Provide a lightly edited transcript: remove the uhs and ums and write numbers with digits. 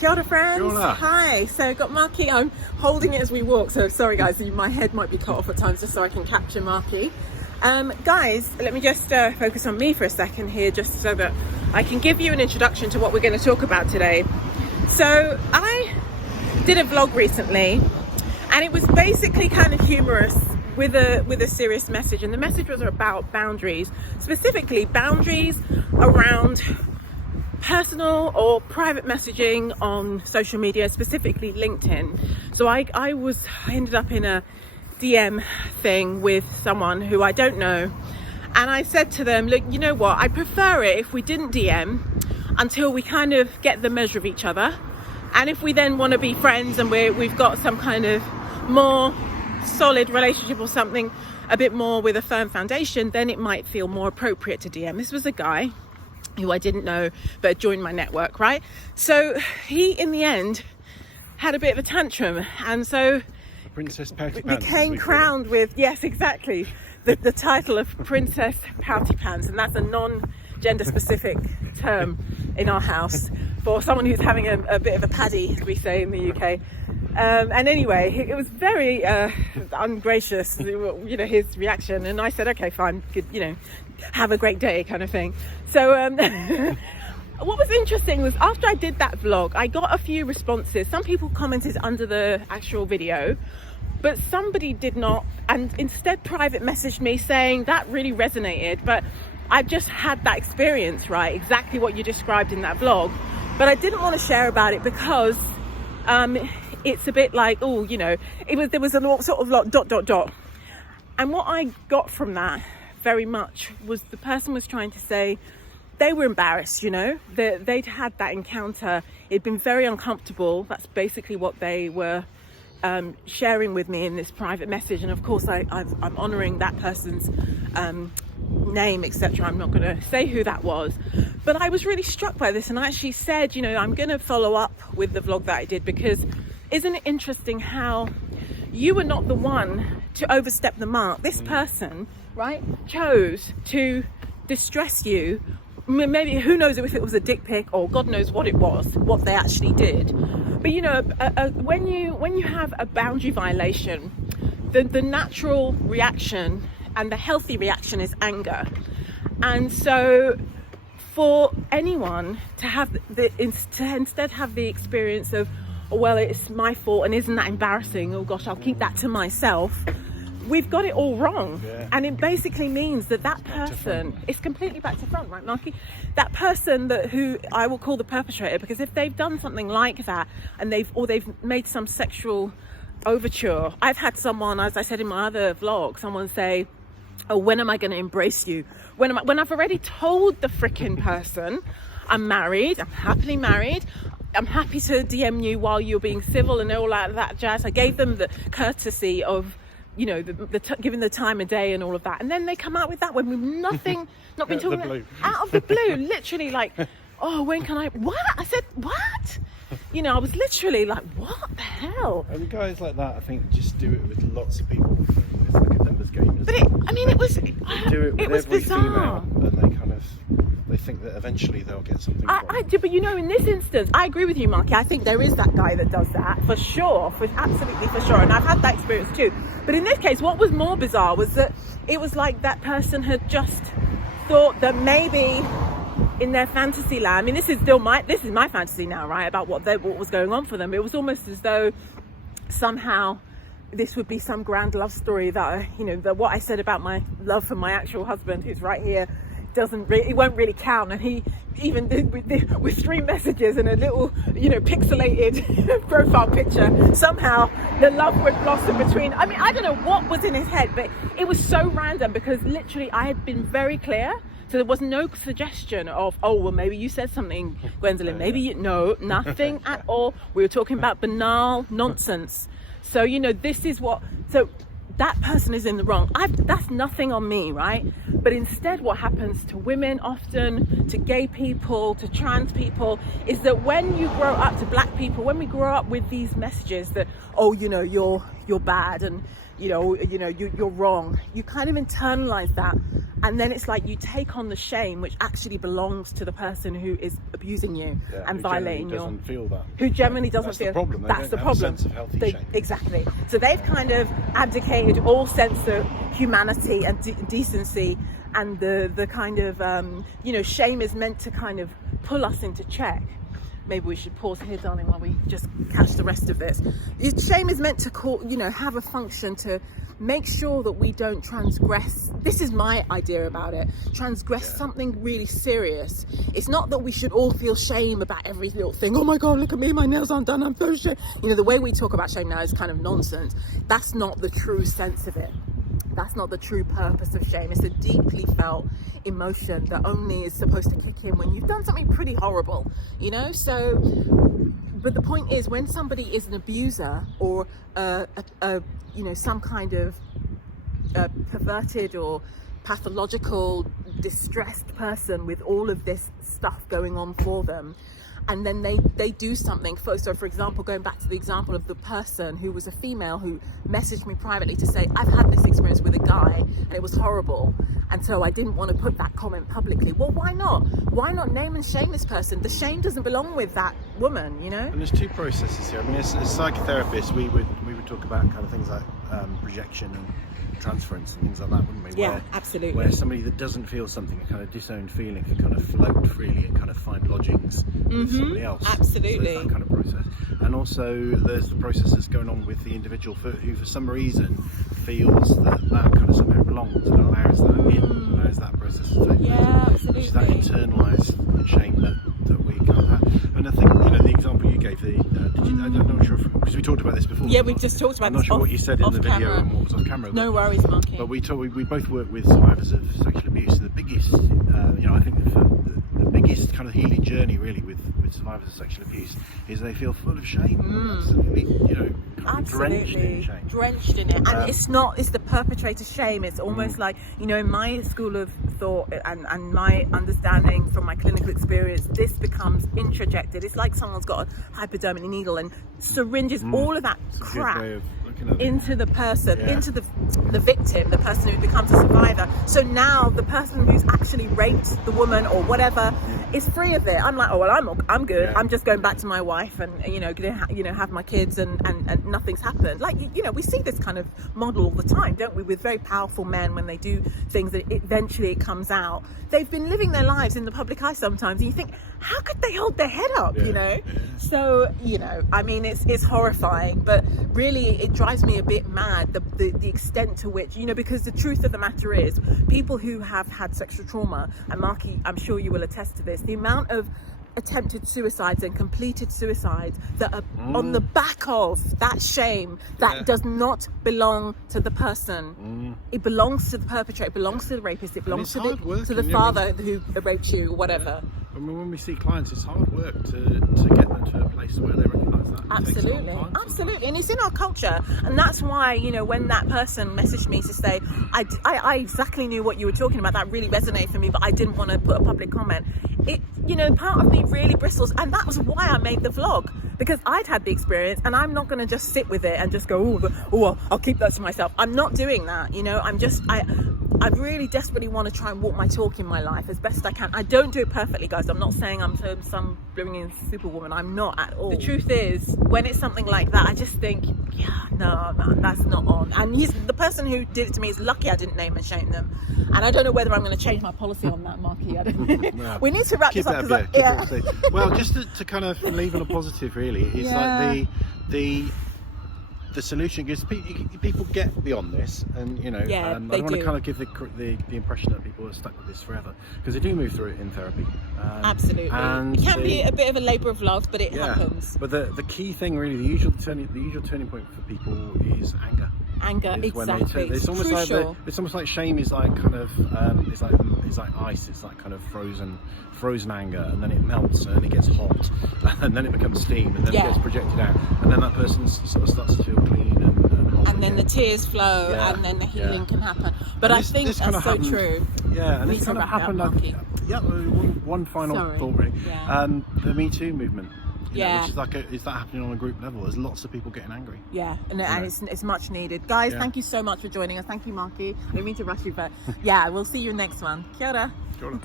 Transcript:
Kia ora, friends. Kia ora. Hi. So got Markie. I'm holding it as we walk. So sorry guys, my head might be cut off at times just so I can capture Markie. Guys, let me just focus on me for a second here, just so that I can give you an introduction to what we're going to talk about today. So I did a vlog recently, and it was basically kind of humorous with a serious message, and the message was about boundaries, specifically boundaries around personal or private messaging on social media, specifically LinkedIn. So I ended up in a DM thing with someone who I don't know, and I said to them, look, you know what, I prefer it if we didn't DM until we kind of get the measure of each other, and if we then want to be friends and we've got some kind of more solid relationship or something a bit more with a firm foundation, then it might feel more appropriate to DM. This was a guy who I didn't know but joined my network, right? So he in the end had a bit of a tantrum, and so Princess Pouty Pants became crowned with, yes, exactly, the title of Princess Pouty Pants, and that's a non-gender specific term in our house for someone who's having a bit of a paddy, as we say in the UK. And anyway, it was very ungracious, you know, his reaction, and I said, okay, fine, good, you know, have a great day kind of thing. So what was interesting was after I did that vlog, I got a few responses. Some people commented under the actual video, but somebody did not, and instead private messaged me saying that really resonated, but I've just had that experience, right? Exactly what you described in that vlog, but I didn't want to share about it because it's a bit like, oh, you know, there was a lot sort of like ... And what I got from that very much was the person was trying to say they were embarrassed, you know, they'd had that encounter, it'd been very uncomfortable. That's basically what they were sharing with me in this private message. And of course I'm honouring that person's name, etc. I'm not going to say who that was, but I was really struck by this, and I actually said, you know, I'm going to follow up with the vlog that I did, because isn't it interesting how you were not the one to overstep the mark? This person, right, chose to distress you. Maybe, who knows if it was a dick pic or God knows what it was, what they actually did. But you know, when you have a boundary violation, the natural reaction and the healthy reaction is anger. And so for anyone to have to instead have the experience of, oh, well, it's my fault and isn't that embarrassing, oh gosh, I'll keep that to myself, we've got it all wrong. Yeah. And it basically means that person is completely back to front, right, Markie? That person who I will call the perpetrator, because if they've done something like that and they've made some sexual overture. I've had someone, as I said in my other vlog, someone say, oh, when am I going to embrace you? When I've already told the frickin' person I'm married, I'm happily married, I'm happy to DM you while you're being civil and all that jazz. I gave them the courtesy of, you know, giving the time of day and all of that, and then they come out with that when we've not been talking about, out of the blue, literally like, oh, when can I? What? I said what? You know, I was literally like, what the hell? And guys like that, I think, just do it with lots of people. It's like a numbers game. But it was. They do it with it was every bizarre. Female, and they think that eventually they'll get something. I do, but you know, in this instance, I agree with you, Markie. I think there is that guy that does that for sure, absolutely for sure, and I've had that experience too. But in this case, what was more bizarre was that it was like that person had just thought that maybe in their fantasy land, I mean, this is my fantasy now, right, about what was going on for them. It was almost as though somehow this would be some grand love story that, you know, that what I said about my love for my actual husband, who's right here, it won't really count. And he even with 3 messages and a little, you know, pixelated profile picture, somehow the love would blossom between. I mean, I don't know what was in his head, but it was so random, because literally I had been very clear. So there was no suggestion of, oh, well, maybe you said something, Gwendoline, maybe no, nothing at all. We were talking about banal nonsense. So, you know, so that person is in the wrong. That's nothing on me, right? But instead what happens to women often, to gay people, to trans people, is that when you grow up, to black people, when we grow up with these messages that, oh, you know, you're bad and you're wrong. You kind of internalize that, and then it's like you take on the shame which actually belongs to the person who is abusing you and violating you. Who generally doesn't feel. That's the problem. Sense of healthy shame. Exactly. So they've kind of abdicated all sense of humanity and decency, and the kind of shame is meant to kind of pull us into check. Maybe we should pause here, darling, while we just catch the rest of this. Shame is meant to have a function to make sure that we don't transgress. This is my idea about it. Transgress something really serious. It's not that we should all feel shame about every little thing. Oh my God, look at me, my nails aren't done, I'm so ashamed. The way we talk about shame now is kind of nonsense. That's not the true sense of it. That's not the true purpose of shame. It's a deeply felt emotion that only is supposed to kick in when you've done something pretty horrible, So, but the point is, when somebody is an abuser or some kind of perverted or pathological, distressed person with all of this stuff going on for them, and then they do something. So for example, going back to the example of the person who was a female who messaged me privately to say, I've had this experience with a guy and it was horrible, and so I didn't want to put that comment publicly. Well, why not? Why not name and shame this person? The shame doesn't belong with that woman, And there's two processes here. I mean, as psychotherapists, we would talk about kind of things like projection and transference and things like that, wouldn't we? Yeah, absolutely. Where somebody that doesn't feel something, a kind of disowned feeling, can kind of float freely and kind of find lodgings with somebody else. Absolutely. So that kind of process. And also there's the process that's going on with the individual who for some reason feels that kind of somehow belongs and allows that process to take place. Yeah, absolutely. Which is that internalised shame that we kind of have. And I think, the example you gave, I'm not sure because we talked about this before. Yeah, we just talked about I'm this. not sure what you said in the video camera. and what was off camera. No worries, Markie. But we both work with survivors of sexual abuse. And the biggest, I think the biggest kind of healing journey really with survivors of sexual abuse is they feel full of shame. Absolutely, kind of drenched in shame. Drenched in it. And it's the perpetrator's shame. It's almost like, in my school of thought and my understanding from my clinical experience, this becomes introjected. It's like someone's got a hypodermic needle and syringes all of that crap into the person, into the victim, the person who becomes a survivor. So now the person who's actually raped the woman or whatever is free of it. I'm like, oh well, I'm good. I'm just going back to my wife and gonna have my kids and nothing's happened. Like we see this kind of model all the time, don't we? With very powerful men, when they do things that eventually it comes out, they've been living their lives in the public eye sometimes, and you think, how could they hold their head up? So I mean, it's horrifying, but really it drives me a bit mad, the extent to which, because the truth of the matter is, people who have had sexual trauma, and Markie, I'm sure you will attest to this, the amount of attempted suicides and completed suicides that are on the back of that shame that does not belong to the person. It belongs to the perpetrator, it belongs to the rapist, it belongs to the father who raped you or whatever. I mean, when we see clients, it's hard work to get them to a place where they recognise that. Absolutely, and it's in our culture, and that's why when that person messaged me to say, I exactly knew what you were talking about, that really resonated for me, but I didn't want to put a public comment. It part of me really bristles, and that was why I made the vlog, because I'd had the experience, and I'm not going to just sit with it and just go, oh, I'll keep that to myself. I'm not doing that. I really desperately want to try and walk my talk in my life as best I can. I don't do it perfectly, guys. I'm not saying I'm some blooming superwoman. I'm not at all. The truth is, when it's something like that, I just think, no, man, that's not on. And the person who did it to me is lucky I didn't name and shame them. And I don't know whether I'm going to change my policy on that, Markie. I don't know. We need to wrap this up. Well, just to kind of leave on a positive, really, is like the solution, because people get beyond this, and I don't want to kind of give the impression that people are stuck with this forever, because they do move through it in therapy. Absolutely, and it can be a bit of a labour of love, but it happens. But the key thing, really, the usual turning point for people is anger. Exactly. It's almost crucial. it's almost like shame is like kind of it's like ice. It's like kind of frozen anger, and then it melts and then it gets hot, and then it becomes steam, and then it gets projected out, and then that person sort of starts to feel clean and whole. And then the tears flow, and then the healing can happen. But I think that's so true. Yeah, and this kind of happened. One final thought, really. The Me Too movement. Yeah. Which is like, is that happening on a group level? There's lots of people getting angry. Yeah, and it's much needed. Guys, thank you so much for joining us. Thank you, Markie. I didn't mean to rush you, but yeah, we'll see you next one. Kia ora. Kia ora.